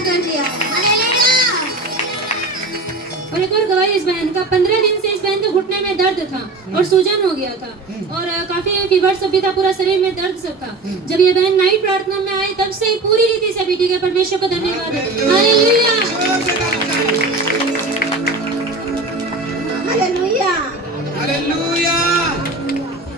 पार कर लिया। और एक और गवाही इस बहन का, 15 दिन से इस बहन के घुटने में दर्द था और सूजन हो गया था और काफी फीवर सब भी था, पूरा शरीर में दर्द सब था। जब ये बहन नाइट प्रार्थना में आई तब से ही पूरी रीति से भी ठीक है। परमेश्वर को धन्यवाद। Hallelujah hallelujah hallelujah.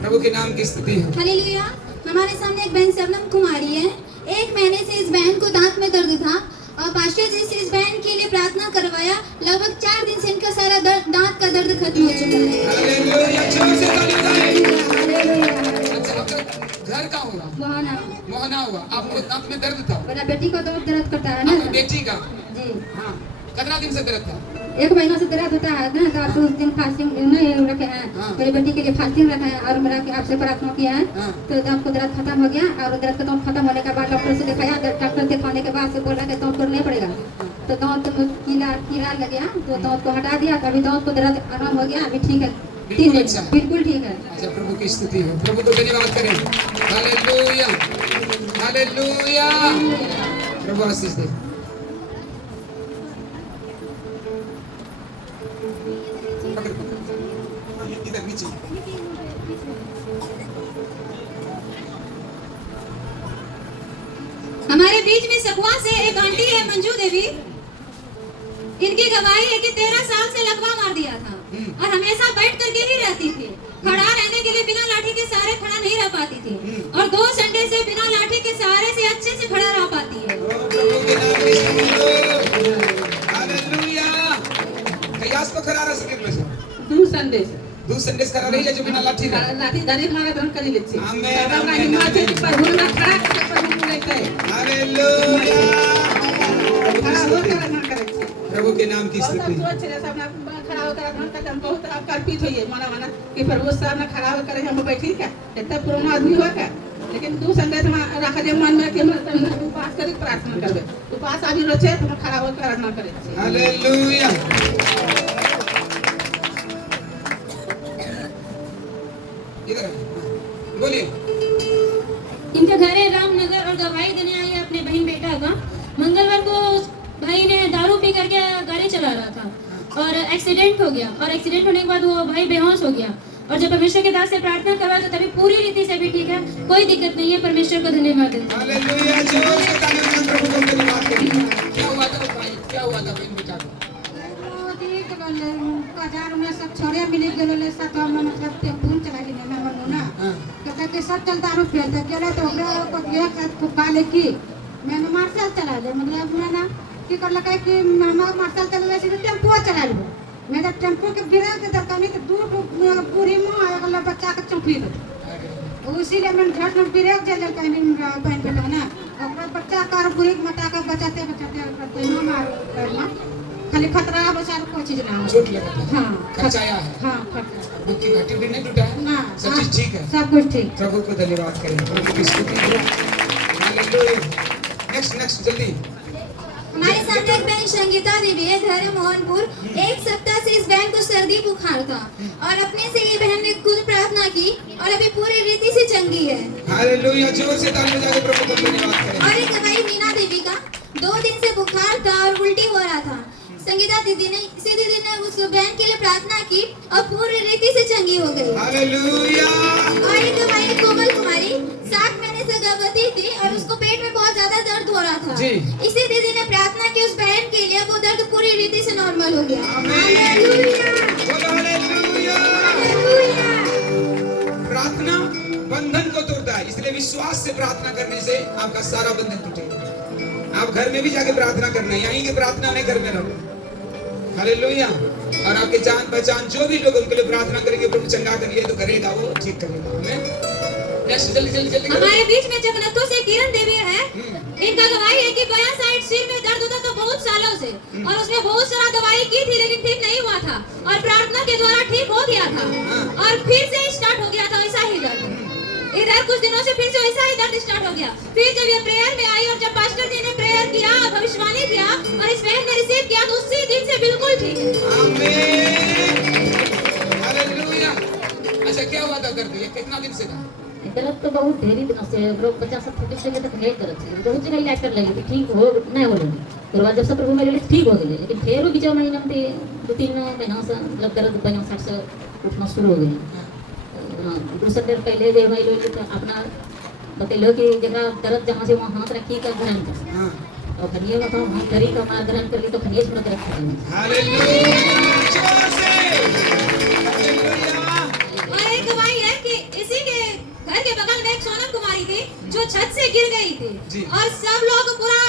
प्रभु के नाम की स्तुति हो। हालेलुया। हमारे सामने एक बहन शबनम कुमारी है। 1 महीने से इस बहन को दांत में दर्द था और पास्टर जी से इस बहन के लिए प्रार्थना करवाया। लगभग 4 दिन से इनका सारा दांत का दर्द खत्म हो चुका है। हालेलुया। जोर से ताली बजाएं। हालेलुया। अच्छा, आपका घर कहाँ हुआ? मोहना। मोहना हुआ। आपको दांत में दर्द था? मेरा बेटी को तो दर्द करता है ना। आपकी बेटी का? जी हाँ। कितना दिन से दर्द था? 1 महीना से दर्द होता है ना, तो आप उस दिन फास्टिंग नहीं रखे हैं। हाँ। मेरी बेटी के लिए फास्टिंग रखा है और मेरा आपसे प्रार्थना किया है। हाँ। तो दांत को दर्द खत्म हो गया और दर्द खत्म होने के बाद डॉक्टर से दिखाया। डॉक्टर दिखाने के बाद से बोला कि दांत तोड़ना पड़ेगा। तो दांत में कीड़ा लग गया तो दांत को हटा दिया। अभी दांत को दर्द आराम हो गया, अभी ठीक है। बिल्कुल अच्छा है। बिल्कुल ठीक है। अच्छा, प्रभु की स्तुति हो। प्रभु को धन्यवाद करें। Hallelujah hallelujah. प्रभु आशीष दे। इधर नीचे। हमारे बीच में सकुआ से एक आंटी है, मंजू देवी। इनकी गवाही है कि 13 साल से लकवा मार दिया था और हमेशा बैठ करके ही रहती थी। खड़ा रहने के लिए बिना लाठी के सहारे खड़ा नहीं रह पाती थी और 2 संडे से बिना लाठी के सहारे से अच्छे से खड़ा रह पाती है। प्रभु के नाम की स्तुति हो। हालेलुया। कयास को खड़ा रह सके बोले। 2 संदेश 2 संदेश खड़ा रही है जो बिना लाठी रहे। लाठी दारी मारा धन करी लेछे आमेन, बाबा आमेन, हिम्मत आमेन। पर हुना खड़ा पर हुन लेते हालेलुया। प्रभु की खड़ा स्तुति। होकर ना करे छे। प्रभु के नाम की बहुत स्तुति। सोच रे सब ना खड़ा होकर धन कदम बहुत आप कल्पित होइए माना कि प्रभु साहब ना खड़ा होकर हम बैठी का इतना पुराना आदमी हो का। लेकिन 2 संदेश में रखा जे मन में कि हम उपवास करी प्रार्थना करबे। उपवास अभी रचे तो खड़ा होकर ना करे छे। हालेलुया। इधर बोलिए। इनका घर है रामनगर और गवाही देने आई है अपने बहन बेटा का। मंगलवार को उस भाई ने दारू पी करके गाड़ी चला रहा था और एक्सीडेंट हो गया और एक्सीडेंट होने के बाद वो भाई बेहोश हो गया और जब परमेश्वर के दास से प्रार्थना करवा तो तभी पूरी रीति से भी ठीक है, कोई दिक्कत नहीं है। परमेश्वर को धन्यवाद देते हैं। हालेलुया। जोर से ताली बजाएं। प्रभु को धन्यवाद करें। क्या हुआ था भाई? क्या हुआ था बहन बेटा को? बाजार में सब छोड़े मिली गेले सातवा में मतलब टेम्पू चला गेले ना मनो ना हाँ। कहता के सब चलता रुपया दे गेले तो ओकरा को एक साथ फुका ले की मैंने मार्शल चला दे मतलब मैं ना की कर लगा कि मामा मार्शल चला से टेम्पू चला ले। मैं जब टेम्पू के गिरा के दरकानी तो 2 पूरी में आया बच्चा के चौकी दे उसीलिए मैं झट में ब्रेक जे लेके बहन बेटा ना ओकरा बच्चा का पूरी मता का बचाते करते ना मार खाली खतरा बचा कोई चीज ना चोट लगा था? हाँ खर्चाया है? हाँ खर्चा बुक की घटी भी नहीं टूटा है? ना सब चीज ठीक है? सब कुछ ठीक। प्रभु को धन्यवाद करें। प्रभु की स्तुति हो। हालेलुया। नेक्स्ट जल्दी। हमारे सामने एक बहन संगीता देवी है, घर है मोहनपुर। 1 सप्ताह से इस बहन को सर्दी बुखार था और अपने से ये बहन ने खुद प्रार्थना की और अभी पूरी रीति से चंगी है। हालेलुया। जोर से ताली बजा के प्रभु को धन्यवाद करें। और एक गवाही मीना देवी का, 2 दिन से बुखार था और उल्टी हो रहा था। संगीता दीदी ने उस बहन के लिए प्रार्थना की और पूरी रीति से चंगी हो गई। हालेलुया। और एक गवाही कोमल कुमारी 7 महीने से गर्भवती थी और उसको पेट में बहुत ज्यादा दर्द हो रहा था। जी। इसी दीदी ने प्रार्थना की उस बहन के लिए, वो दर्द पूरी रीति से नॉर्मल हो गया। आमीन। हालेलुया। बोलो हालेलुया। हालेलुया। प्रार्थना बंधन को तोड़ता है, इसलिए विश्वास से प्रार्थना करने से आपका सारा बंधन टूटेगा। आप घर में भी जाके प्रार्थना करना है, यहीं की प्रार्थना नहीं घर में रहो। हालेलुया। और आपके जान पहचान जो भी लोग उनके लिए प्रार्थना करेंगे, प्रभु चंगा करिए तो करेगा, वो ठीक करेगा। हमें नेक्स्ट जल्दी जल्दी जल्दी करो। हमारे बीच में जगन्नाथों से किरण देवी है। इनका गवाही है कि बायां साइड सिर में दर्द होता था बहुत सालों से और उसमें बहुत सारा दवाई की थी लेकिन ठीक नहीं हुआ था और प्रार्थना के द्वारा ठीक हो गया था और फिर से स्टार्ट हो गया था वैसा ही दर्द। इधर कुछ दिनों से फिर से वैसा ही दर्द स्टार्ट हो गया। फिर जब ये प्रेयर में आई और जब पास्टर जी ने प्रेयर किया और भविष्यवाणी किया और इस बहन ने रिसीव किया तो उसी दिन से बिल्कुल ठीक है। आमीन। हालेलुया। अच्छा, क्या हुआ था दर्द? ये कितना दिन से था? दर्द तो बहुत ढेरी दिनों से 50-60 दिन से तक नहीं करत है। बहुत जगह इलाज कर लगी ठीक हो नहीं हो रही। उसके बाद जब सब प्रभु मेरे लिए ठीक हो गए, लेकिन फिर वो बीचा महीना में 2-3 महीना से मतलब दर्द बयां साठ से उठना शुरू हो गए। दूसरे दिन पहले जे मैं लोग अपना बतेलो कि जगह दर्द जहाँ से वहाँ हाथ रखी का ग्रहण कर हाँ और खनिया का तो हम करी का मार ग्रहण कर ली तो खनिया छोड़ के रखा है। हालेलुया जोर से हालेलुया। और एक गवाही है कि इसी के घर के बगल में एक सोनम कुमारी थी जो छत से गिर गई जी। थी और सब लोग पूरा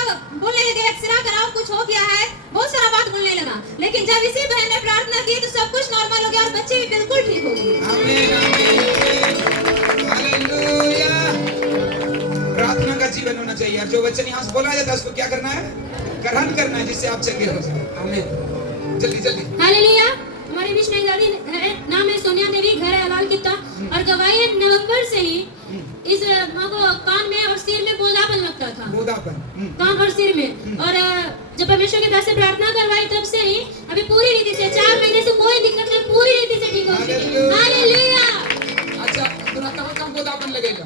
बोलने लगे एक्सरे कराओ कुछ हो गया है, बहुत सारा बात बोलने लगा, लेकिन जब इसी बहन ने प्रार्थना की तो सब कुछ नॉर्मल हो गया और बच्चे भी बिल्कुल ठीक हो गए। आमीन आमीन हालेलुया। प्रार्थना का जीवन होना चाहिए और जो वचन यहाँ से बोला जाता है उसको क्या करना है, ग्रहण करना है, जिससे आप चंगे हो जाए। आमीन। जल्दी जल्दी हालेलुया। हमारे बीच में दादी है, नाम है सोनिया देवी, घर है अलाल कित्ता और गवाही है नवंबर से ही इस माँ को कान में और सिर में बोलापन लगता था, बोधापन कान और सिर में, और जब परमेश्वर के दास से प्रार्थना करवाई तब से ही अभी पूरी रीति से 4 महीने से कोई दिक्कत नहीं, पूरी रीति से ठीक हो चुकी। हालेलुया। अच्छा तोरा कहाँ बोधापन लगेगा,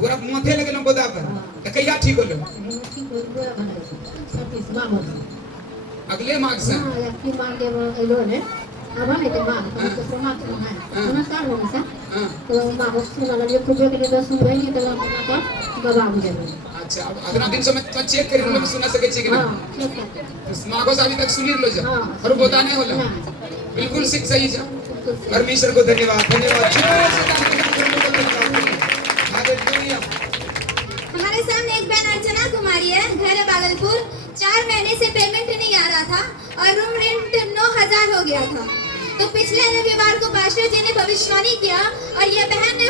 पूरा माथे लगेगा बोधापन तो कहिया ठीक हो लो, अगले मार्च से अच्छा अब अगला दिन समय तो चेक कर लो सुना सके छी कि नहीं मागो से अभी तक सुनी लो जा और बोधा नहीं होला बिल्कुल सिख सही जा। परमेश्वर को धन्यवाद धन्यवाद जोर से हालेलुया। हमारे सामने एक बहन अर्चना कुमारी है, घर है भागलपुर। 4 महीने से पेमेंट नहीं आ रहा था और रूम रेंट 9,000 हो गया था। तो पिछले रविवार को पास्टर जी ने भविष्यवाणी किया और ये बहन ने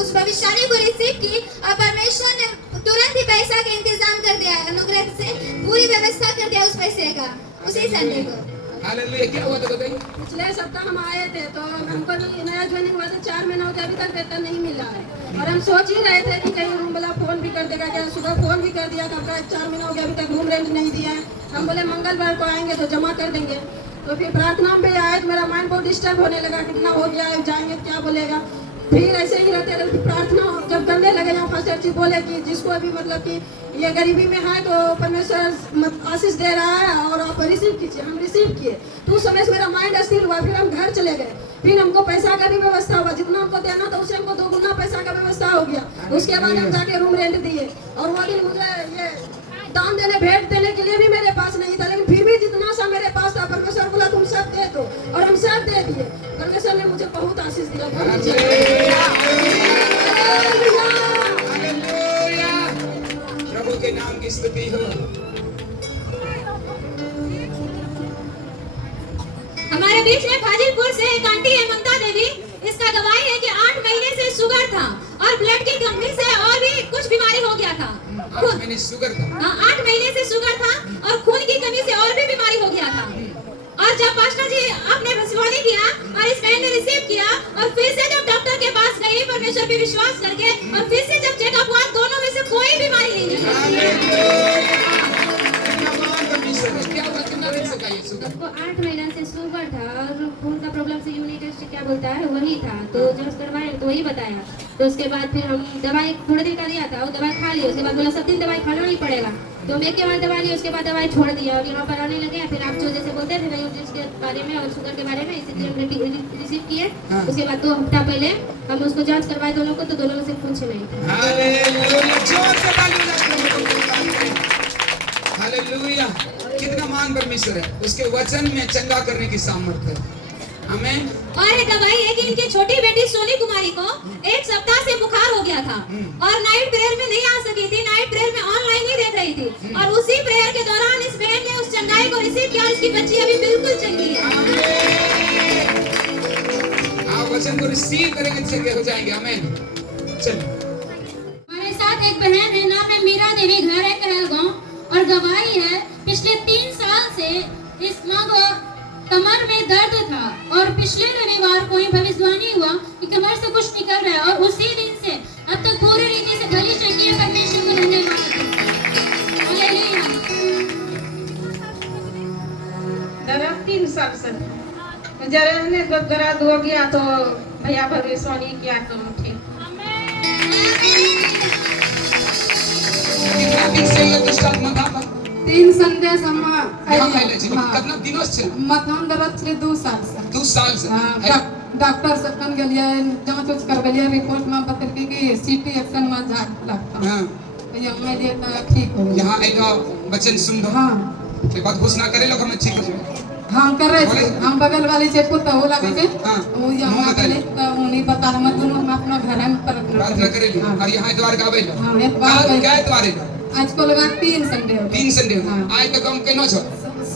उस भविष्यवाणी को रिसीव की और परमेश्वर ने तुरंत ही पैसा का इंतजाम कर दिया, अनुग्रह से पूरी व्यवस्था कर दिया उस पैसे का उसी संडे को। हालेलुया। क्या हुआ था बताइए। पिछले सप्ताह हम आए थे तो हमको भी नया ज्वाइनिंग हुआ था, 4 महीना हो गया, अभी तक वेतन नहीं मिल रहा है और हम सोच ही रहे थे कि कहीं रूम वाला फोन भी कर देगा क्या। सुबह फोन भी कर दिया था, 4 महीना हो गया अभी तक रूम रेंट नहीं दिया है। हम बोले मंगलवार को आएंगे तो जमा कर देंगे। तो फिर प्रार्थना में आए तो मेरा माइंड बहुत डिस्टर्ब होने लगा, कितना हो गया है, जाएंगे क्या बोलेगा। फिर ऐसे ही रहते रहे, प्रार्थना जब करने लगे यहाँ फास्टर जी बोले कि जिसको अभी मतलब कि ये गरीबी में है तो परमेश्वर आशीष दे रहा है और आप रिसीव कीजिए। हम रिसीव किए तो उस समय से मेरा माइंड अस्थिर हुआ। फिर हम घर चले गए, फिर हमको पैसा का भी व्यवस्था हुआ, जितना हमको देना था उससे हमको 2 गुना पैसा का व्यवस्था हो गया। उसके बाद हम जाके रूम रेंट दिए और वो दिन मुझे ये दान देने भेंट देने के लिए भी मेरे पास नहीं था, लेकिन फिर भी जितना सा मेरे पास था परमेश्वर बोला तुम सब दे दो और हम सब दे दिए। परमेश्वर ने मुझे बहुत आशीष दिया। प्रभु के नाम की स्तुति हो। हमारे बीच में फाजिलपुर से एक आंटी है ममता देवी, इसका गवाही है कि 8 महीने से शुगर था और ब्लड की कमी से और भी कुछ बीमारी हो गया था। 8 महीने शुगर था। हाँ 8 महीने से शुगर था और खून की कमी से और भी बीमारी हो गया था। और जब पास्टर जी आपने भविष्यवाणी किया और इस बहन ने रिसीव किया और फिर से जब डॉक्टर के पास गई परमेश्वर पे विश्वास करके और फिर से जब चेकअप हुआ दोनों में से कोई बीमारी नहीं निकली। क्या हुआ, कितना दिन से का ये शुगर? उसको 8 महीना से शुगर था और खून का प्रॉब्लम से यूनिट टेस्ट क्या बोलता है वही था, तो जब करवाए तो वही बताया। तो उसके बाद फिर हम दवाई थोड़े दिन का दिया था, वो दवाई खा ली। उसके बाद बोला 7 दिन दवाई खाना नहीं पड़ेगा, तो हम एक के बाद दवाई ली, उसके बाद दवाई छोड़ दिया और यहाँ पर आने लगे। फिर आप जो जैसे बोलते थे वही के बारे में और शुगर के बारे में इसी हमने रिसीव किए। उसके बाद 2 हफ्ता पहले हम उसको जांच करवाए दोनों को, तो दोनों में से कुछ नहीं। हालेलुया। जोर से ताली बजाओ। हालेलुया। कितना महान परमेश्वर है, उसके वचन में चंगा करने की सामर्थ्य है। आमीन। और एक गवाही है कि इनकी छोटी बेटी सोनी कुमारी को 1 सप्ताह से बुखार हो गया था और नाइट प्रेयर में नहीं आ सकी थी, नाइट प्रेयर में ऑनलाइन ही देख रही थी और उसी प्रेयर के दौरान इस बहन ने उस चंगाई को रिसीव किया और इसकी बच्ची अभी बिल्कुल चंगी है। आप वचन को रिसीव करेंगे चंगे हो जाएंगे। आमीन। चलो हमारे साथ एक बहन है, नाम है मीरा देवी, घर है कहलगांव और गवाही है पिछले 3 साल से इस माँ को कमर में दर्द था और पिछले रविवार को ही भविष्यवाणी हुआ कि कमर से कुछ निकल रहा है और उसी दिन से अब तक पूरी रीति से गली चंगी है। परमेश्वर को धन्यवाद। हालेलुया। दर्द 3 साल से जब रहने को दर्द हो गया तो भैया भविष्यवाणी किया तो ठीक। कितना दिन से ये दुष्ट आत्मा था? तीन संदेश हम यहाँ पहले छी कितना दिनों से मथान दर्द छे 2 साल से 2 साल से हाँ, डॉक्टर से कन गेलिए जांच उच करबेलिए रिपोर्ट में बतेलकै कि सीटी एक्शन में झाड़ लगता हाँ तो यहाँ लिए तो ठीक हो यहाँ आएगा वचन सुन दो हाँ के बाद घोषणा करे लोग हम ठीक हो जाए हम करे छे हम बगल वाली छे पुत हो लगे छे हाँ, वो यहाँ गेले तो उन्हीं बता हम दोनों हम अपना घर में प्रार्थना करे ली और यहाँ द्वार गावे लो हाँ एक बार क्या द्वारे लो आज को लगा 3 संडे हो 3 संडे हाँ। आज तक हम केनो छो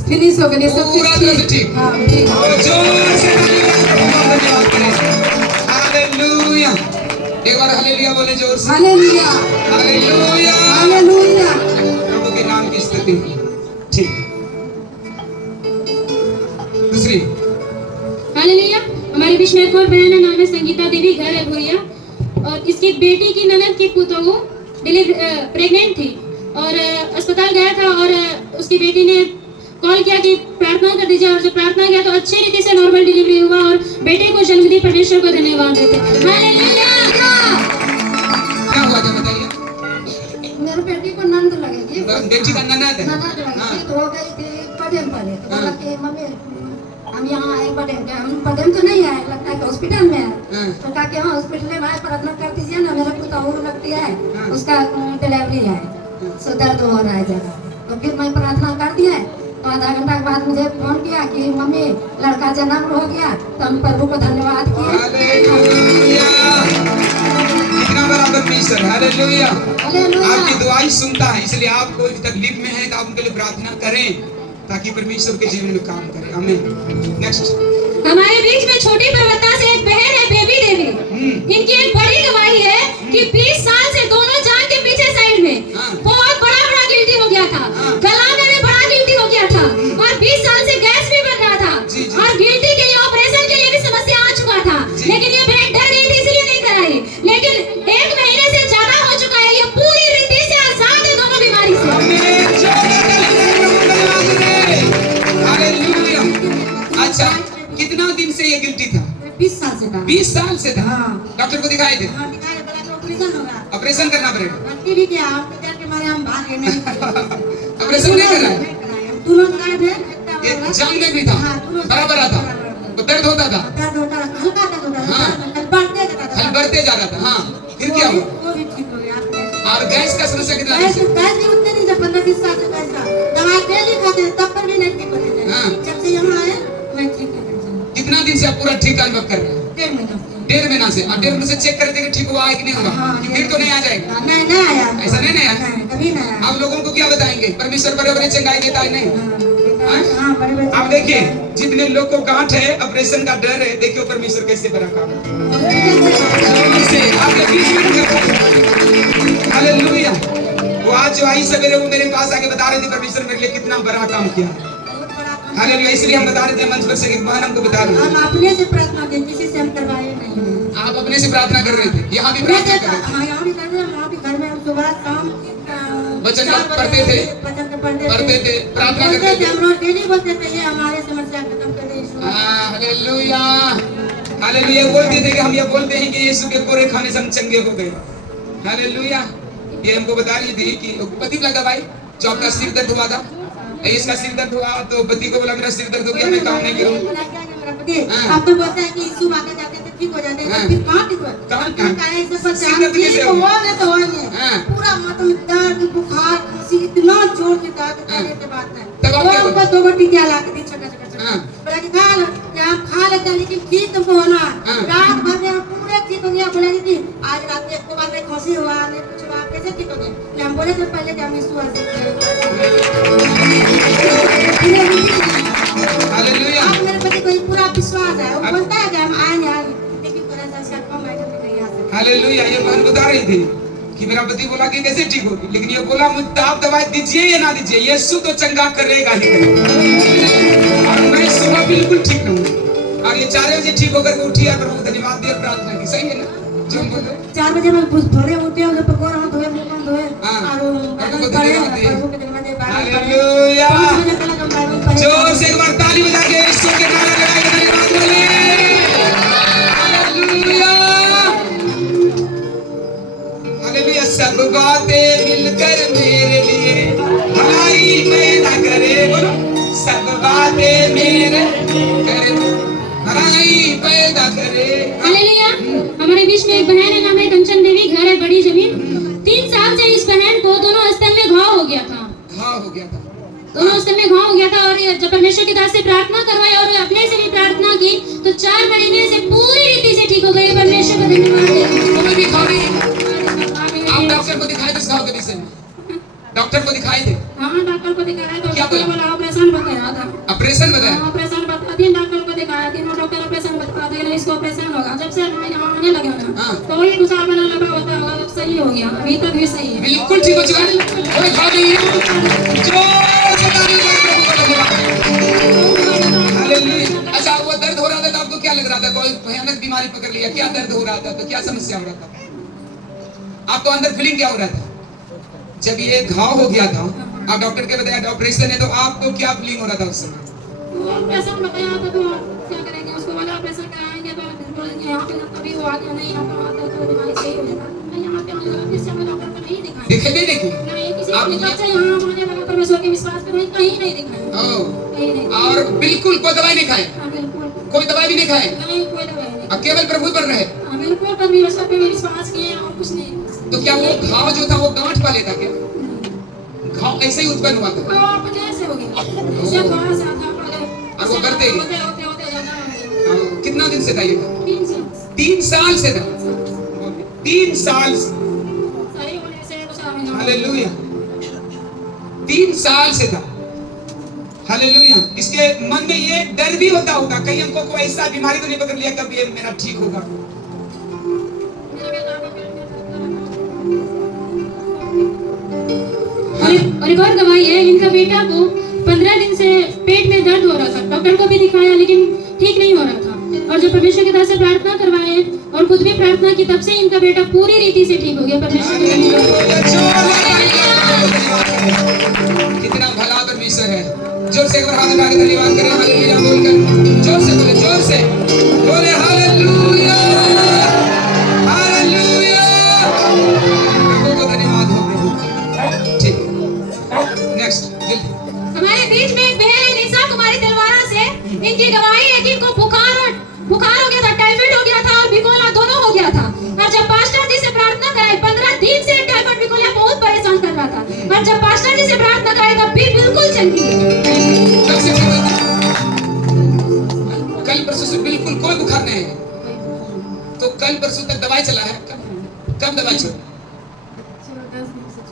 फिनिश हो गई सब पूरा तरह से ठीक हाँ ठीक और जोर से धन्यवाद करें हालेलुया एक बार हालेलुया बोले जोर से हालेलुया हालेलुया हालेलुया प्रभु के नाम की स्तुति ठीक दूसरी हालेलुया। हमारे बीच में एक और बहन है, नाम है संगीता देवी, घर है भूरिया, और इसकी बेटी की ननद की पुतोहू प्रेग्नेंट थी और अस्पताल गया था और उसकी बेटी ने कॉल किया कि प्रार्थना कर दीजिए और जब प्रार्थना किया तो अच्छे रीति से नॉर्मल डिलीवरी हुआ और बेटे को जन्म दी। परमेश्वर को धन्यवाद देते हैं। हालेलुया। क्या हुआ था बताइए मेरी बेटी को नंद लगेगी बेटी का ननद है ननद लगेगी तो हो गई थी पदेम पहले तो बोला कि मम्मी हम यहाँ आए पदेम के हम पदेम तो नहीं आए लगता है कि हॉस्पिटल में है तो कहा कि हाँ हॉस्पिटल में आए प्रार्थना कर दीजिए ना मेरे को तो लगती है उसका डिलीवरी है सो दर्द हो रहा है जगह तो फिर मैं प्रार्थना कर दिया तो आधा घंटा के बाद मुझे फोन किया कि मम्मी लड़का जन्म हो गया तो हम प्रभु को धन्यवाद किए हालेलुया कितना बड़ा परमेश्वर हालेलुया हालेलुया आपकी दुआई सुनता है इसलिए आप कोई तकलीफ में है तो आप उनके लिए प्रार्थना करें ताकि परमेश्वर के जीवन में काम करे आमीन नेक्स्ट हमारे बीच में छोटी पर्वता से एक बहन है, बेबी देवी। इनकी एक बड़ी गवाही है कि 20 साल से दोनों जान के पीछे साइड में बहुत बड़ा गिल्टी हो गया था, गला में भी बड़ा गिल्टी हो गया था और 20 साल से गैस भी बन रहा था और गिल्टी के लिए ऑपरेशन के लिए भी समस्या आ चुका था, लेकिन ये बहन डर रही थी इसलिए नहीं कराई, लेकिन 1 महीने से ज्यादा हो चुका है, ये पूरी रीति से आजाद है दोनों बीमारी से। हालेलुया अच्छा कितना दिन से ये गिल्टी था 20 साल से था 20 साल से था हाँ। डॉक्टर को दिखाए थे हाँ दिखाई पड़ा तो ऑपरेशन होगा ऑपरेशन करना पड़ेगा भर्ती भी किया आपके डर के मारे हम भागे नहीं ऑपरेशन नहीं कराया नहीं कराया हम दोनों कराए थे ये जान में भी था हाँ, दोनों बराबर आता तो दर्द होता था दर्द होता था हल्का दर्द होता था हाँ। दर्द बढ़ते जाता था हल बढ़ते जा रहा था हाँ फिर क्या हुआ वो भी ठीक हो गया और गैस का समस्या कितना गैस दिन से? गैस भी उतने नहीं जब 15-20 साल से गैस था दवा डेली खाते थे तब पर भी नहीं ठीक होते थे हाँ। जब से यहाँ आए मैं ठीक है कितना दिन से आप पूरा ठीक अनुभव कर रहे हैं 1.5 महीना से 1.5 महीना से और 1.5 महीने से चेक करते कि ठीक हुआ है कि नहीं हुआ हाँ, कि फिर तो नहीं आ जाएगा नहीं आया ऐसा नहीं आया नहीं कभी नहीं आया आप लोगों को क्या बताएंगे परमेश्वर बड़े बड़े चंगाई देता है नहीं हाँ बड़े बड़े आप देखिए जितने लोग को गांठ है ऑपरेशन का डर है देखिए परमेश्वर कैसे बड़ा काम है आपके बीच में हालेलुया वो आज जो आई सवेरे वो मेरे पास आके बता रहे थे परमेश्वर मेरे लिए कितना बड़ा काम किया हालेलुया इसलिए हम बता रहे थे मंच पर से बहन हमको बता रहे हम अपने से प्रार्थना की किसी से हम करवाए नहीं आप अपने से प्रार्थना कर रहे थे यहाँ भी प्रार्थना कर रहे थे हाँ यहाँ भी कर रहे हैं वहाँ भी घर में हम सुबह शाम वचन पढ़ते थे पढ़ते थे प्रार्थना करते थे हम रोज डेली बोलते थे ये हमारे समस्या खत्म कर दे यीशु। हालेलुया हालेलुया बोलते थे कि हम ये बोलते हैं कि यीशु के कोरे खाने से हम चंगे हो गए हालेलुया ये हमको बता रही थी कि पति लगा भाई जो आपका सिर दर्द हुआ था इसका सिर दर्द हुआ तो पति को बोला मेरा सिर दर्द हो गया मैं काम नहीं करूँ आप तो बोलते हैं कि यीशु आके जाते थे ठीक हो जाते हैं फिर कहाँ ठीक हो कहाँ ऐसे परेशान ठीक होंगे तो होंगे पूरा मतलब दर्द बुखार खांसी इतना जोर से दर्द करने के बाद तब आप क्या हमको 2 टीका ला के दी छोटा छोटा बोला कि खा लो आप खा लेते हैं लेकिन ठीक तुमको होना रात भर में पूरे ठीक हो गया बोला कि आज रात में एक बार में खांसी हुआ नहीं कुछ हुआ कैसे ठीक हो गया हम बोले तो पहले कि हम यीशु हालेलुया आप मेरे पति को पूरा विश्वास है वो बोलता है कि हम आएंगे लेकिन थोड़ा सा उसका कम है तो नहीं आ सकते हालेलुया ये बहन बता रही थी कि मेरा पति बोला कि कैसे ठीक होगी लेकिन ये बोला मुझे आप दवाई दीजिए या ना दीजिए यीशु तो चंगा करेगा ही करेगा और मैं सुबह बिल्कुल ठीक रहूं और ये 4 बजे ठीक होकर के उठी और प्रभु धन्यवाद दिया प्रार्थना की सही है ना जो हम बोल रहे 4 बजे में थोड़े उठे उसे पकोड़ा हम धोए मुंह धोए और प्रभु को पढ़े धन्यवाद दिए प्रभु के धन्यवाद दे हालेलुया 5 बजे तक हम बाइबल पढ़े जोर से एक बार ताली बजा के यीशु के नाम लगाए धन्यवाद बोले हालेलुया हालेलुया सब बातें मिलकर मेरे लिए भलाई में बीच में एक बहन है, नाम है कंचन देवी, घर है बड़ी जमीन। 3 साल से इस बहन को दोनों स्तन में घाव हो गया था। घाव हो गया था। दोनों स्तन में घाव हो गया था और जब परमेश्वर के दास से प्रार्थना करवाई और अपने से भी प्रार्थना की तो 4 महीने से पूरी रीति से ठीक हो गई। परमेश्वर को धन्यवाद दें। तुम्हें भी घाव नहीं है? आप डॉक्टर को दिखाए थे इस घाव के विषय में? डॉक्टर को दिखाए थे? हाँ, डॉक्टर को दिखाया तो क्या डॉक्टर बोला? बोला ऑपरेशन बताया था। ऑपरेशन बताया? हाँ, ऑपरेशन बता दिया, डॉक्टर को दिखाया, तीनों डॉक्टर ऑपरेशन बता दिए, इसको ऑपरेशन होगा। जब से मैं यहाँ आने लगा ना हाँ। तो वही दूसरा बना लगा होता होगा, अब सही हो गया, अभी तक भी सही है। बिल्कुल ठीक हो चुका है। कोई घाव नहीं है। जोर से ताली बजाओ प्रभु को धन्यवाद। हालेलुया। अच्छा, वो दर्द हो रहा था तो आपको क्या लग रहा था? कोई भयानक बीमारी पकड़ लिया? क्या दर्द हो रहा था? तो क्या समस्या हो रहा था? आपको अंदर फीलिंग क्या हो रहा था जब ये घाव हो गया था? आप डॉक्टर के बताया ऑपरेशन है, तो आपको क्या फीलिंग हो रहा था उस समय? वो ऑपरेशन बताया था तो क्या करेंगे, उसको बोला ऑपरेशन कराएंगे तो बिल्कुल यहाँ पे कभी वो आ गया नहीं, यहाँ पे आता तो बीमारी सही हो जाता। मैं यहाँ पे आने लगा, फिर से मैं डॉक्टर को नहीं दिखाया। दिखे भी नहीं? नहीं, किसी आप को जब से यहाँ आने लगा परमेश्वर के विश्वास पे कहीं नहीं दिखाया। ओ, कहीं नहीं। और बिल्कुल कोई दवाई नहीं खाए? हाँ, बिल्कुल कोई दवाई भी नहीं खाए? नहीं, कोई दवाई नहीं। अब केवल प्रभु पर रहे? हाँ, बिल्कुल परमेश्वर पे विश्वास किए और कुछ नहीं। तो क्या वो घाव जो था वो गांठ पा लेता क्या? घाव ऐसे ही उत्पन्न हुआ था? वो अपने से हो गया, जैसे थोड़ा सा था पहले और वो करते ही? होते ज्यादा हो गया। कितना दिन से था ये? 3 साल 3 साल से था। 3 साल से। सही होने से कुछ आ नहीं। हालेलुया। 3 साल से था। हालेलुया। इसके मन में ये डर भी होता होगा, कहीं हमको कोई ऐसा बीमारी तो नहीं पकड़ लिया कब ये मेरा ठीक होगा। और एक और गवाही है, इनका बेटा को 15 दिन से पेट में दर्द हो रहा था, डॉक्टर को भी दिखाया लेकिन ठीक नहीं हो रहा था। और जब परमेश्वर के दास से प्रार्थना करवाए और खुद भी प्रार्थना की, तब से इनका बेटा पूरी रीति से ठीक हो गया। परमेश्वर के कितना भला परमेश्वर है। जोर से एक बार हाथ उठा के धन्यवाद करें। हालेलुया बोलकर जोर से बोले, जोर से बोले हालेलुया, हालेलुया। प्रभु को धन्यवाद हो प्रभु। ठीक, नेक्स्ट। हमारे बीच में एक बहन है निशा कुमारी तलवारा से। इनकी गवाही है कि इनको बुखार हो गया था, टाइफाइड हो गया था और बिकोला दोनों हो गया था। और जब पास्टर जी से प्रार्थना कराई, 15 दिन से टाइफाइड बिकोला बहुत परेशान कर रहा था। और जब पास्टर जी से प्रार्थना कराई तब भी बिल्कुल चल गई। कब से ठीक हुई थी? कल परसों से बिल्कुल कोई बुखार नहीं है। तो कल परसों तक दवाई चला है? कब दवाई छोड़ी?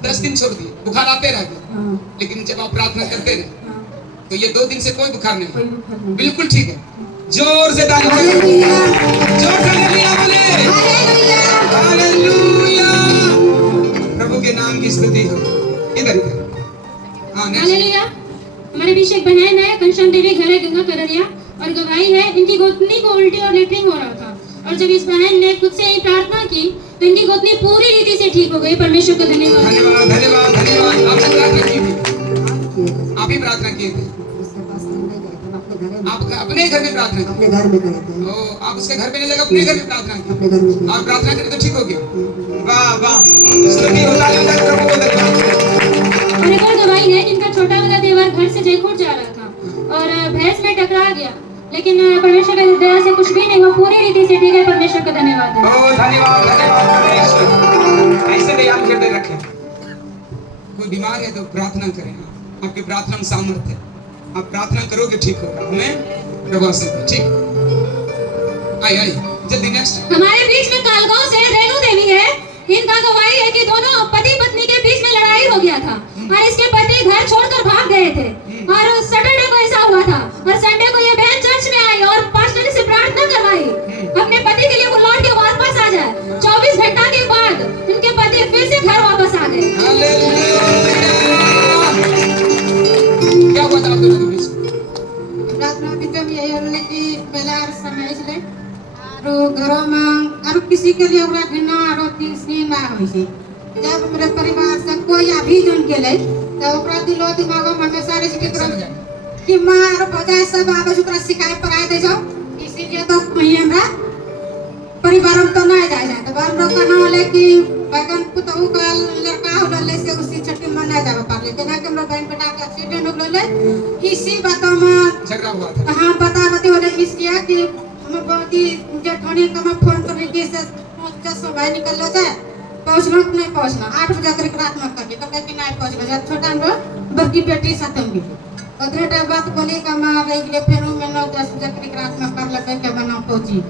10 दिन छोड़ दिए। बुखार आते रह गए, लेकिन जब आप प्रार्थना करते रहे तो ये 2 दिन से कोई बुखार नहीं, बिल्कुल ठीक है। जोर से ताली बजाओ, जोर से हालेलुया बोले, हालेलुया। प्रभु के नाम की स्तुति हो। इधर हाँ, नेक्स्ट। हालेलुया। हमारे बीच एक बहन है, कंचन देवी, घर है गंगा कररिया, और गवाही है इनकी गोतनी को उल्टी और लेटरिन हो रहा था। और जब इस बहन ने खुद से ही प्रार्थना की तो इनकी गोतनी पूरी रीति से ठीक हो गई। परमेश्वर को धन्यवाद। धन्यवाद, धन्यवाद, धन्यवाद। आपने प्रार्थना की थी? आप ही प्रार्थना किए थे? आप अपने घर में प्रार्थना की? अपने घर में गए थे। ओ, आप उसके घर पे नहीं लगा, अपने घर में प्रार्थना की? अपने घर में आप प्रार्थना करें तो ठीक हो गया। वाह वाह, स्तुति होता है प्रभु को धन्यवाद। और एक और गवाही है, इनका छोटा वाला देवर घर से जयपुर जा रहा था और भैंस में टकरा गया, लेकिन परमेश्वर की दया से कुछ भी नहीं हुआ, पूरी रीति से ठीक है। परमेश्वर का धन्यवाद है। ओ धन्यवाद, धन्यवाद परमेश्वर। ऐसे ध्यान करते रखें। कोई बीमार है तो प्रार्थना करें। आपकी प्रार्थना में सामर्थ्य है। आप प्रार्थना करोगे ठीक होगा। हमें प्रभु से ठीक। आई जल्दी नेक्स्ट। हमारे बीच में कालगांव से रेणु देवी है। इनका गवाही है कि दोनों पति पत्नी के बीच में लड़ाई हो गया था और इसके पति घर छोड़कर भाग गए थे। और सैटरडे को ऐसा हुआ था और संडे को ये बहन चर्च में आई और पास्टर से प्रार्थना करवाई अपने पति के लिए वो लौट के वापस आ जाए। 24 घंटा के बाद उनके पति फिर से घर वापस आ गए। क्या हुआ था आप दोनों के बीच? प्रार्थना बीच में यही होले कि पहला समय इसले और घरों में और किसी के लिए ओकरा घृणा और तीसरी ना होई छै। जब मेरे परिवार से कोई अभी जन गेले तो ओकरा दिलो दिमाग में हमेशा रहे कि मां और बजाय सब आबे ओकरा शिकायत कराए दे जाओ। इसीलिए तो कहीं हमरा परिवार में तो ना जाए जाए। तो हम लोग का ना होले कि बैगन पुतहु का लड़का होले से उसी छठी में ना जावे पाले। केना के हम लोग बहन बेटा का एक्सीडेंट हो गले इसी बातों में झगड़ा हुआ था। हाँ बता होले इसलिए कि हम बहुत ही जेठानी का मैं फोन करने के से जब सुबह निकल लो जाए पहुँचना कि नहीं पहुँचना 8 बजे करीब रात में कभी तो कहती नहीं पहुँच गया छोटा हम बड़की बेटी सतम भी उतने टाइम बात बोली का माँ रह गए फिर मैं 9-10 बजे करीब रात में कर लगे के बना पहुँची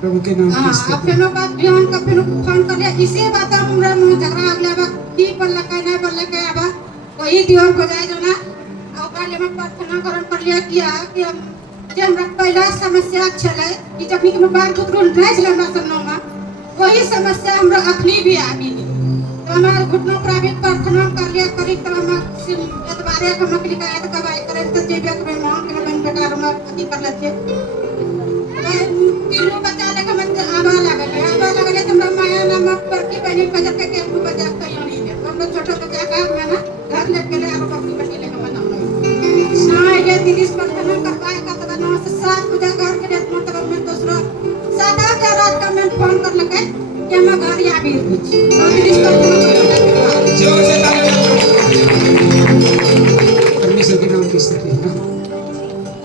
प्रभु के नाम हाँ अब फिर बात बिहान का फिर फोन कर लिया इसी बात हमरा मुँह झगड़ा अगले बात की बोल लगे नहीं बोल लगे अब वही दिवार हो जाए जो ना और काले में प्रार्थना करन कर लिया किया कि हम जे हमरा पहला समस्या छले कि जब कि हम बाल बुतरू नहीं छले हमरा सब नाम वही समस्या हमरा अखनी भी आ गई तो हमारे घुटनों प्राइवेट प्रार्थना कर लिया करीब तो हम एतबारे को मकली का ऐत कबाई करे तो जेबे के मां के बन बेटा हम अथी कर लेते तीनों बच्चा लेके मन आवा लगले तो हमरा माया नाम पर की बनी बजा के केहू बजा तो नहीं है हम छोटा बच्चा का मैं ना घर लेके ले अब अपनी बनी लेके बनाऊंगा ना ये दिलिस प्रार्थना करवाए का तो ना से 7 बजे घर के लिए मतलब मैं दूसरा 7 रात का मैं फोन कर लगे कि हम घर आ भी कुछ और दिलिस प्रार्थना जोर से ताली परमेश्वर के नाम की स्तुति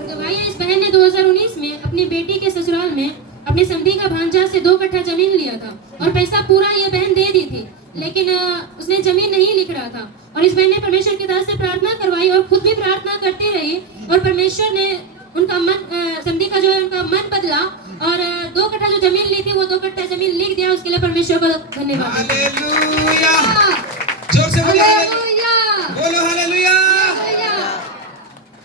गवाही इस बहन ने 2019 में अपनी बेटी के ससुराल में अपने समधी का भांजा से 2 कट्ठा जमीन लिया था और पैसा पूरा ये बहन दे दी थी लेकिन उसने जमीन नहीं लिख रहा था और इस बहन ने परमेश्वर की तरफ से प्रार्थना करवाई और खुद भी प्रार्थना करती रही और परमेश्वर ने उनका मन समधी का जो है उनका मन बदला और 2 कट्ठा जो जमीन ली थी वो 2 कट्ठा जमीन लिख दिया उसके लिए परमेश्वर को धन्यवाद। हालेलुया जोर से बोलो हालेलुया बोलो हालेलुया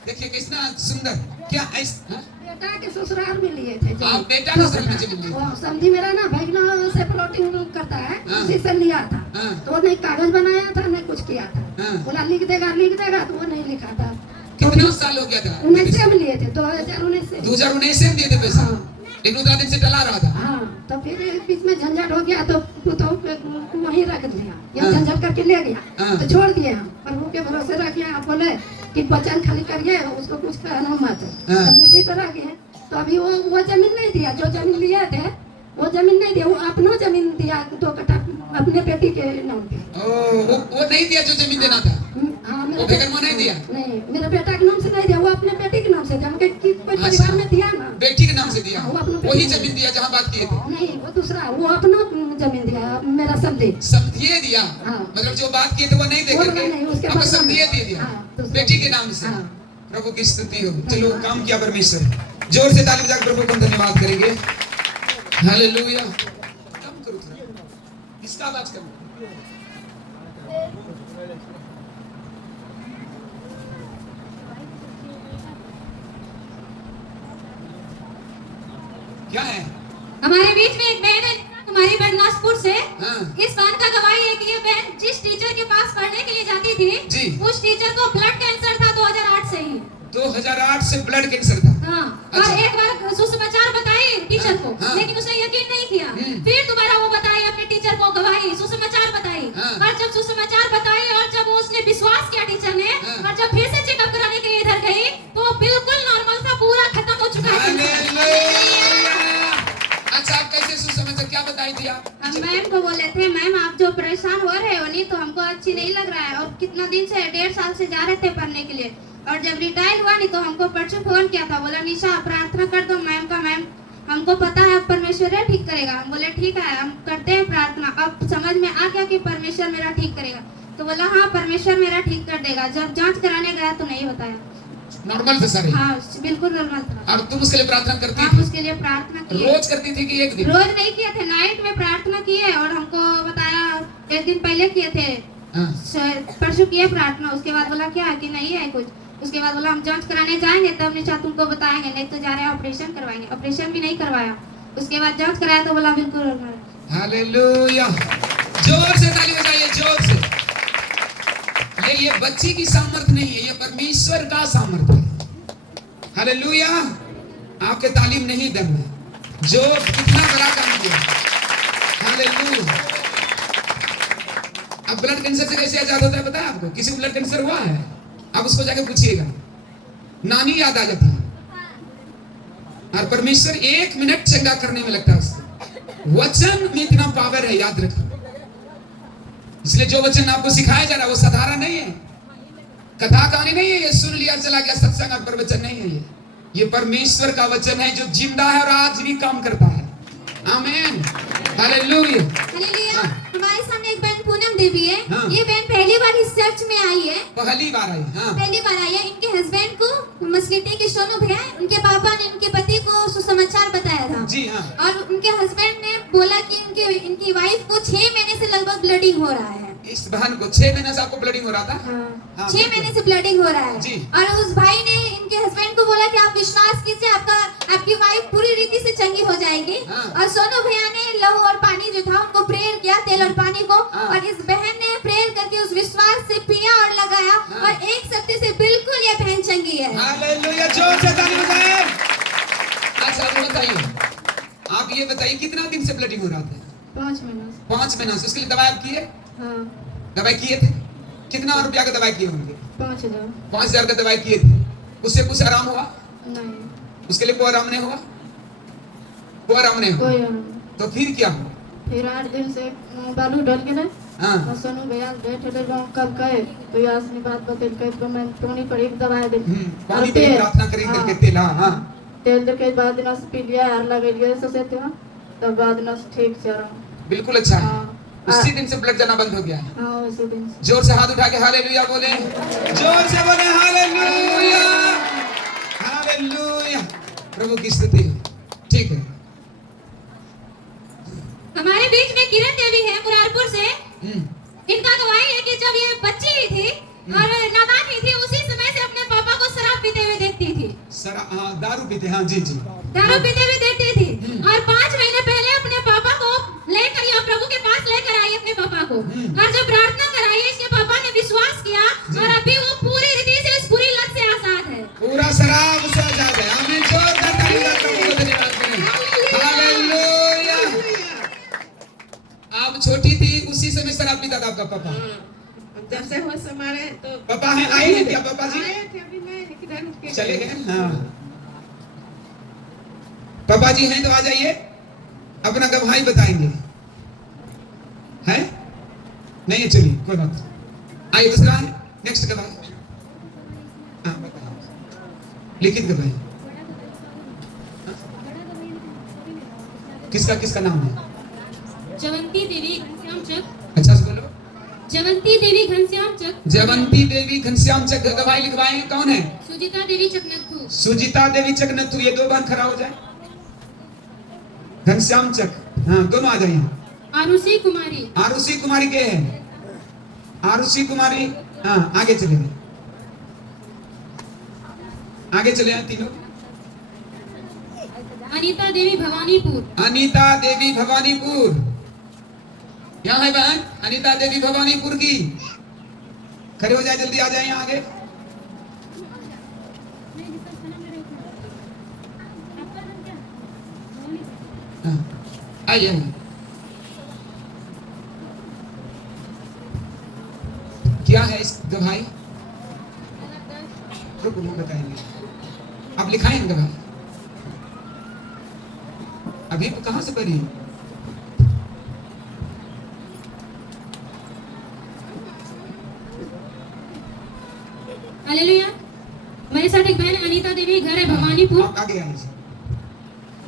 देखिए कितना सुंदर क्या ऐसा बेटा के ससुराल में लिए थे आप बेटा का ससुराल में जमीन ली वो समझी मेरा ना भैगना से प्लॉटिंग करता है हाँ। उसी से लिया था हाँ। तो वो नहीं कागज बनाया था नहीं कुछ किया था हाँ। बोला लिख देगा तो वो नहीं लिखा था कितना साल हो गया था 19 में लिए थे 2019 से 2019 में दिए थे पैसा हाँ। लेकिन उतना दिन से टला रहा था हाँ तो फिर बीच में झंझट हो गया तो पुतों को वहीं रख दिया ये हाँ। झंझट करके ले गया हाँ। तो छोड़ दिए हम प्रभु के भरोसे रखे आप बोले कि वचन खाली करिए उसको कुछ कहना मत हाँ। हम उसी पर रखे हैं तो अभी वो जमीन नहीं दिया जो जमीन लिए थे वो जमीन नहीं दिया वो अपना जमीन दिया 2 कट्ठा अपने बेटी के नाम पे वो नहीं दिया जो जमीन देना था हाँ वो बेगन में नहीं दिया नहीं मेरे बेटा के नाम से नहीं दिया वो अपने बेटी के नाम से दिया कोई परिवार में दिया ना बेटी के नाम से दिया हाँ, वो अपने वही बेटी जमीन दिया जहाँ बात किए थे नहीं वो दूसरा वो अपना जमीन दिया मेरा समझे समझिए दिया हाँ। मतलब जो बात किए थे वो नहीं दे वो करके नहीं, उसके आपको बाद समझिए दे दिया हाँ, दूसरा। बेटी के नाम से हाँ। प्रभु की स्तुति हो चलो काम किया परमेश्वर जोर से ताली बजाकर प्रभु को धन्यवाद करेंगे हालेलुया कम करो थोड़ा इसका आवाज कम क्या है हमारे बीच में एक बहन है हमारी बदनासपुर से हाँ। इस बात का गवाही है कि ये बहन जिस टीचर के पास पढ़ने के लिए जाती थी जी। उस टीचर को ब्लड कैंसर था 2008 से ही 2008 से ब्लड कैंसर था हाँ अच्छा। और एक बार सुसमाचार बताई टीचर को हाँ। लेकिन उसने यकीन नहीं किया हम्म। फिर दोबारा वो बताई अपने टीचर को गवाही सुसमाचार बताई हाँ। और जब सुसमाचार बताई और जब उसने विश्वास किया टीचर ने हाँ। और जब फिर से चेकअप कराने के लिए इधर गई तो वो बिल्कुल नॉर्मल था पूरा खत्म हो चुका है हालेलुया अच्छा आप कैसे सुसमाचार क्या बताई थी आप हम मैम को बोले थे मैम आप जो परेशान हो रहे हो नहीं तो हमको अच्छी नहीं लग रहा है और कितना दिन से 1.5 साल से जा रहे थे पढ़ने के लिए और जब रिटायर हुआ नहीं तो हमको परसों फोन किया था बोला निशा प्रार्थना कर दो मैम का मैम हमको पता है परमेश्वर है ठीक करेगा हम बोले ठीक है हम करते हैं प्रार्थना अब समझ में आ गया कि परमेश्वर मेरा ठीक करेगा तो बोला हाँ परमेश्वर मेरा ठीक कर देगा जब जांच कराने गया तो नहीं बताया नॉर्मल थे सारे हाँ बिल्कुल नॉर्मल था और तुम उसके लिए प्रार्थना करती हम थी उसके लिए प्रार्थना किए रोज करती थी कि एक दिन रोज नहीं किए थे नाइट में प्रार्थना किए और हमको बताया एक दिन पहले किए थे हाँ। परसों किए प्रार्थना उसके बाद बोला क्या कि नहीं है कुछ उसके बाद बोला हम जांच कराने जाएंगे तब निशा तुमको बताएंगे नहीं तो जा रहे हैं ऑपरेशन करवाएंगे ऑपरेशन भी नहीं करवाया उसके बाद जांच कराया तो बोला बिल्कुल नॉर्मल है। हालेलुया जोर से ताली बजाइए जोर से ये बच्ची की सामर्थ्य नहीं है ये परमेश्वर का सामर्थ्य है हालेलुया आपके तालीम नहीं दम है जो कितना बड़ा काम किया हालेलुया अब ब्लड कैंसर से कैसे आजाद होता है पता है आपको किसी को ब्लड कैंसर हुआ है आप उसको जाके पूछिएगा नानी याद आ जाती है और परमेश्वर 1 मिनट चंगा करने में लगता है उसको वचन में इतना पावर है याद रखो इसलिए जो वचन आपको सिखाया जा रहा है वो साधारण नहीं है कथा कहानी नहीं है ये सुन लिया चला गया सत्संग पर वचन नहीं है ये परमेश्वर का वचन है जो जिंदा है और आज भी काम करता है आमीन हालेलुया। हालेलुया। हमारे सामने एक बहन पूनम देवी है। हाँ। ये बहन पहली बार इस चर्च में आई है। पहली बार आई। हाँ पहली बार आई है। इनके हस्बैंड को मस्लिटी के सोनू भैया, उनके पापा ने उनके पति को सुसमाचार बताया था। जी हाँ। और उनके हस्बैंड ने बोला कि इनकी वाइफ को 6 महीने से लगभग ब्लडिंग हो रहा है। इस बहन को 6 महीने से आपको ब्लडिंग हो रहा था। हाँ, 6 महीने से ब्लडिंग हो रहा है। जी। और उस भाई ने इनके हस्बैंड को बोला कि आप विश्वास कीजिए, आपकी वाइफ पूरी रीति से चंगी हो जाएगी। हाँ। और सोनू भैया ने लहू और पानी जो था उनको प्रेयर किया, तेल और पानी को। हाँ। और इस बहन ने प्रेयर करके उस विश्वास से पिया और लगाया। हाँ। और एक सप्ताह से बिल्कुल ये बहन चंगी है। हालेलुया। जोर से ताली बजाएं। अच्छा अब बताइए, आप ये बताइए कितना दिन से ब्लडिंग हो रहा था? 5 महीना से। 5 महीना से। उसके लिए दवाई आप किए? हाँ, दवाई किए थे? कितना रुपया का दवाई किए होंगे? 5000। 5000 का दवाई किए थे। उससे कुछ आराम हुआ? नहीं, उसके लिए कोई आराम नहीं हुआ? कोई आराम नहीं हुआ? कोई आराम नहीं। तो फिर क्या हुआ? फिर 8 दिन से बालू डल गेले। हाँ और सोनू भैया बैठ ले कब गए तो ये असली बात बतेल तो मैं टोनी पर एक दवाई दे। पानी पे प्रार्थना करें करके तेल। हाँ हाँ तेल दे के बाद नस पी लिया और लगे लिए से तब बाद नस ठीक से आराम। बिल्कुल अच्छा है। हाँ। उसी दिन से ब्लड जाना बंद हो गया है। हाँ, उसी दिन से। जोर से हाथ उठा के हालेलुया बोले। जोर से बोले हालेलुया। हालेलुया। प्रभु की स्तुति। ठीक है। हमारे बीच में किरण देवी है मुरारपुर से। इनका गवाही है कि जब ये बच्ची ही थी और नादान ही थी, उसी समय से अपने पापा को शराब पीते हुए देखती थी। हाँ दारू पीते। हाँ जी जी। दारू पीते हुए देखती थी। और 5 महीने पहले अपने पापा को लेकर यहाँ प्रभु के पास लेकर आई अपने पापा को। और जब प्रार्थना कराई, इसके पापा ने विश्वास किया और अभी वो पूरी रीति से इस पूरी लत से आजाद है। पूरा शराब से आजाद है। आमीन। जोरदार ताली बजा प्रभु को धन्यवाद करें। हालेलुया। आप छोटी थी उसी समय शराब पीता था आपका पापा? जब से होश संभाले तो पापा है आए हैं क्या पापा जी? आए थे, अभी मैं किधर उठ के चले गए? हाँ पापा जी हैं तो आ जाइए, अपना गवाही बताएंगे। है नहीं? चलिए कोई बात नहीं। आइए दूसरा है नेक्स्ट गवाही। हाँ बताइए। लिखित गवाही। किसका किसका नाम है? जवंती देवी घनश्याम चक। अच्छा से बोलो। जवंती देवी घनश्याम चक। जवंती देवी घनश्याम चक गवाही लिखवाए। कौन है? सुजीता देवी चकनथू। सुजीता देवी चकनथू। ये 2 बार खड़ा हो जाए। घनश्याम चक। हाँ दोनों आ जाइए। आरुषि कुमारी। आरुषि कुमारी के है? आरुषि कुमारी। हाँ आगे चले, आगे चले हैं तीनों। अनीता देवी भवानीपुर। अनीता देवी भवानीपुर। यहाँ है बहन अनीता देवी भवानीपुर की। खड़े हो जाए, जल्दी आ जाए यहाँ आगे। हाँ, आइए। क्या है इस गवाही? रुको बताएंगे। आप लिखाएं गवाही। अभी कहाँ से पढ़ी? हालेलुया। मेरे साथ एक बहन अनीता देवी, घर है भवानीपुर। आप आगे आइए।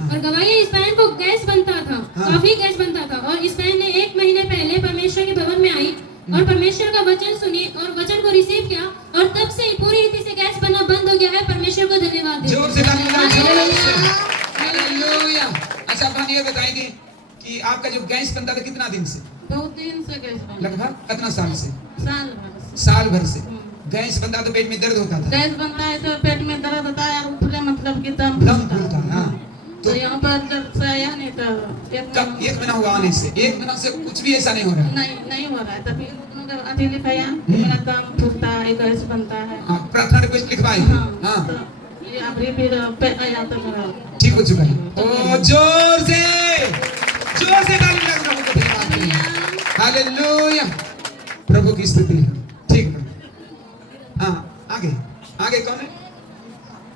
और गवाही इस बहन को गैस बनता था। हाँ। काफी गैस बनता था और इस बहन ने 1 महीने पहले परमेश्वर के भवन में आई और परमेश्वर का वचन सुनी और वचन को रिसीव किया और तब से पूरी रीति से गैस बनना बंद हो गया है। परमेश्वर को धन्यवाद दें। जोर से ताली बजाएं। हालेलुया। अच्छा आप ये बताएंगे कि आपका जो गैस बनता था कितना दिन से? 2 दिन से गैस बन लगभग कितना साल से? साल भर से। साल भर से गैस बनता तो पेट में दर्द होता था? गैस बनता है तो पेट में दर्द होता है और ऊपरे मतलब कि दम दम फूलता है। हाँ तो यहाँ पर जब से आया नहीं तो कब 1 महीना हुआ आने से? 1 महीना से कुछ भी ऐसा नहीं हो रहा है? नहीं हो रहा है। तभी मतलब अभी लिखाया मेरा दम फूलता है, गैस बनता है। हाँ प्रार्थना रिक्वेस्ट लिखवाई। हाँ तो ये अभी फिर आया तो मेरा ठीक हो चुका है। ओ जोर से ताली बजा प्रभु को धन्यवाद करें। हालेलुया। प्रभु की स्तुति है। ठीक है। हाँ आगे आगे कौन है?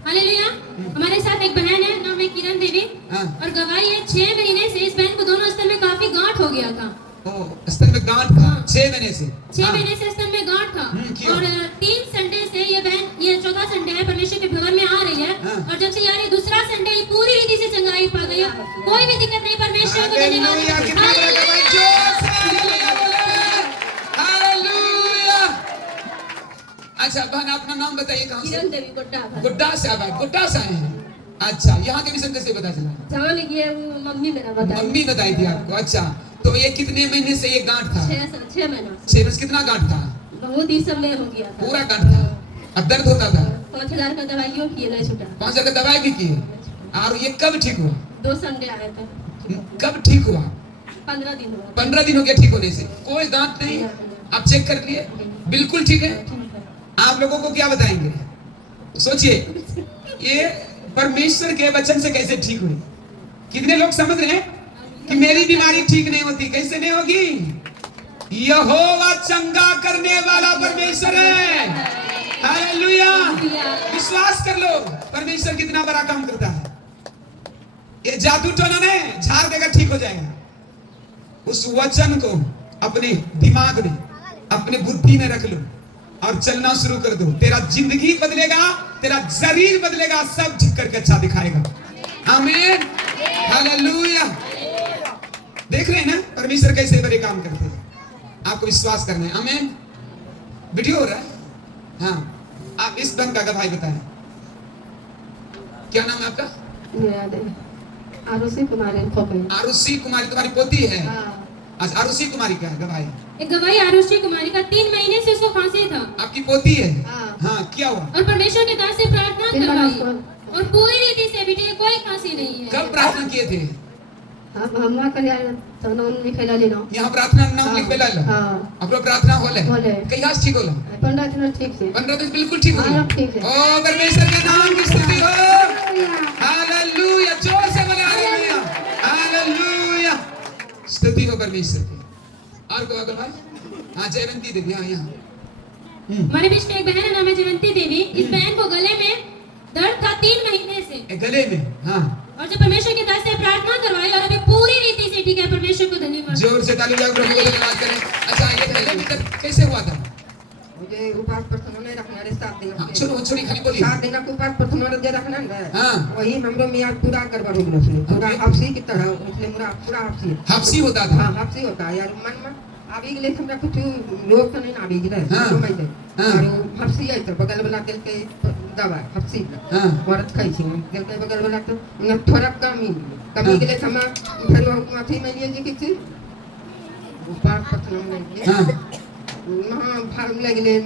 हालेलुया। हमारे साथ एक बहन है, नाम है किरण देवी। हाँ। और गवाही है 6 महीने से इस बहन को दोनों स्तन में काफी गांठ हो गया था। ओ स्तन में गांठ था। 6 महीने से? 6 महीने से स्तन में गांठ था। क्यों? और 3 संडे से ये बहन, ये 4था संडे है, परमेश्वर के भवन में आ रही है। हाँ। और जब से यार ये दूसरा संडे, ये पूरी रीति से चंगाई पा गई है। कोई भी दिक्कत नहीं। परमेश्वर को हालेलुया। धन्यवाद। कितने अच्छा बहन अपना नाम बताइए, कहाँ से? किरण देवी गुड्डा गुड्डा से आए, गुड्डा से आए हैं। अच्छा, यहाँ के विषय कैसे पता चला? जहाँ लिखी है वो मम्मी मेरा बताई। मम्मी बताई थी आपको। अच्छा, तो ये कितने महीने से ये गांठ था? 6 महीना 6 महीने। कितना गांठ था? बहुत ही समय हो गया था। पूरा गांठ था। अब दर्द होता था? 5000 का दवाइयों किए नहीं छूटा। 5000 का दवाई भी किए। और ये कब ठीक हुआ? 2 संडे आए थे। कब ठीक हुआ? 15 दिन हुआ। 15 दिन हो गया ठीक होने से। कोई गांठ नहीं? आप चेक कर लिए? बिल्कुल ठीक है। आप लोगों को क्या बताएंगे? सोचिए, ये परमेश्वर के वचन से कैसे ठीक हुई? कितने लोग समझ रहे हैं कि मेरी बीमारी ठीक नहीं होती? कैसे नहीं होगी? यहोवा चंगा करने वाला परमेश्वर है। हालेलुया। विश्वास कर लो, परमेश्वर कितना बड़ा काम करता है। ये जादू टोना नहीं, झाड़ देगा ठीक हो जाएगा। उस वचन को अपने दिमाग में, अपने बुद्धि में रख लो और चलना शुरू कर दो। तेरा जिंदगी बदलेगा, तेरा शरीर बदलेगा, सब ठीक करके अच्छा दिखाएगा। आमीन, हालेलुया। देख रहे हैं ना परमेश्वर कैसे बड़े काम करते हैं? आपको विश्वास करना है। आमीन। वीडियो हो रहा है? हाँ, आप इस बन का गवाही बताएं। क्या नाम है आपका? मेरा दे आरुषि कुमारी खोपे। आरुषि कुमारी तुम्हारी पोती है? अच्छा, आरुषि कुमारी का है गवाही? एक गवाही आरुषि कुमारी का 3 महीने से उसको खांसी था आपकी पोती है? हाँ। हाँ, क्या हुआ? और परमेश्वर के दास से प्रार्थना करवाई और पूरी रीति से बेटे कोई खांसी नहीं है। कब प्रार्थना किए थे? हम करिया तो नाम लिखेला लेना। यहाँ प्रार्थना नाम लिख पे ला लो। हाँ। अपना प्रार्थना होले होले। कई आज ठीक होला? 15 दिन ठीक से। 15 दिन बिल्कुल ठीक होला। हाँ, ठीक है। ओ परमेश्वर के नाम की स्तुति हो। हालेलुया। जोर से बोले हालेलुया, हालेलुया। स्तुति हो परमेश्वर की। और को अगर भाई? हाँ, जयवंती देवी। हाँ, यहाँ हमारे बीच में एक बहन है, नाम है जयवंती देवी। इस बहन को गले में दर्द था 3 महीने से। गले में? हाँ। और जब परमेश्वर के दास से प्रार्थना करवाई और अभी पूरी रीति से ठीक है। परमेश्वर को धन्यवाद। जोर से ताली बजाकर प्रभु को धन्यवाद करें। अच्छा, ये गले में दर्द कैसे हुआ था? मुझे उपास प्रथम नहीं रखना रे 7 दिन। हाँ, छोड़ो छोड़ी खाली बोलिए। 7 दिन का उपास प्रथम जे रखना है। हाँ। वही हमरो मियां पूरा करवा हो उसने। पूरा हफ्सी की तरह उसने पूरा हफ्सी। हफ्सी होता था? हाँ, हफ्सी होता है यार। मन में आबी गेले हमरा कुछ लोग तो नहीं आबी गेले। हाँ। समझ ले। हाँ। और हफ्सी है तो बगल वाला दिल के दवा हफ्सी। हाँ। औरत खाई थी दिल के बगल वाला तो न थोड़ा कमी गेले हम फिर माथी में लिए जे किछ उपास प्रथम नहीं। हाँ। वहाँ भाग लगले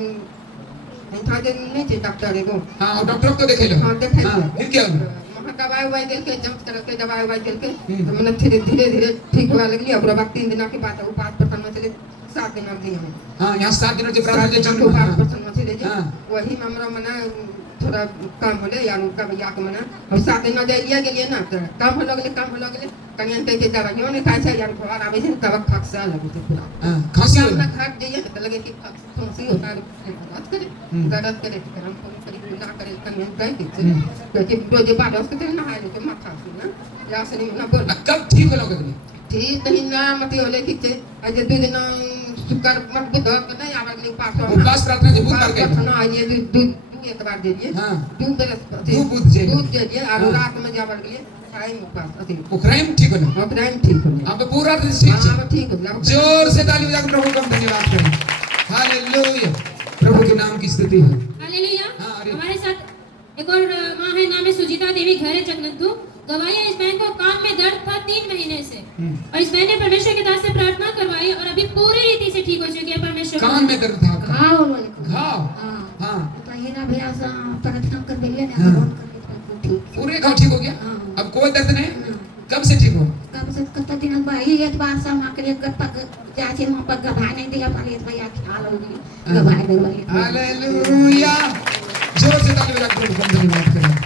था दिन नहीं थे डॉक्टर एगो। हाँ, और डॉक्टर को देखे लो। हाँ, देखे हाँ, फिर क्या हुआ? वहाँ दवाई उवाई दिल के जांच करके दवाई उवाई दिल के तो मैंने धीरे ठीक हुआ लगली। और बाद 3 दिन के बाद उपास प्रथम में चले 7 दिन अब दिए। हाँ, यहाँ 7 दिनों के प्रार्थना 7 दिन जो के उपास प्रथम में चले हाँ। वही हमरा मना थोड़ा काम होले यार उनका भैया के मना। और 7 दिन जाए लिया गेलिए ना तो काम हो लगले कनियन के दवाइयों ने खाई यार घर आवे से दवा खक्सा लगे थे पूरा। हाँ, खांसी हम होला। ना खाट जाइए तो लगे कि खांसी होता है। बात करे दर्द करे तो हम फोन करी ना करे कनियन गए कि कि रोज बाद उसके ना हाय तो मत खासी ना या से नहीं ना बोल। कब ठीक होला गले? ठीक नहीं ना मत होले कि चे आज 2 दिन शुक्र मत बुध नहीं आवे नहीं पास उपास प्रार्थना जे बुधवार के? ना ये दूध एक बार दे दिए। हाँ। दूध दे दिए और रात में जावर के लिए टाइम उपास अति उखराइम ठीक होला? और टाइम ठीक हो गया। अब पूरा दिन ठीक है। हां ठीक हो गया। जोर से ताली बजाकर प्रभु का धन्यवाद करें। हालेलुया। प्रभु के नाम की स्तुति हो। हालेलुया। हाँ, अरे। हमारे साथ एक और माँ है, नाम है सुजीता देवी, घर है चकनंदू। गवाही है, इस बहन को कान में दर्द था 3 महीने से और इस बहन ने परमेश्वर के दास से प्रार्थना करवाई और अभी पूरी रीति से ठीक हो चुकी है। परमेश्वर कान में दर्द था आपका? घाव वाले घाव? हाँ। हाँ। तो ये ना भैया सा प्रार्थना कर दिए ना हाँ। फोन कर के ठीक। पूरे घाव ठीक हो गया? हाँ। अब कोई दर्द नहीं? कब से ठीक हो? कब से कत दिन बाई एक बार सा मां के गप जाचे वहां पर गवाही नहीं दिया पर ये भैया ख्याल होगी गवाही देवाई। हालेलुया। जोर से ताली बजाकर प्रभु का धन्यवाद करें।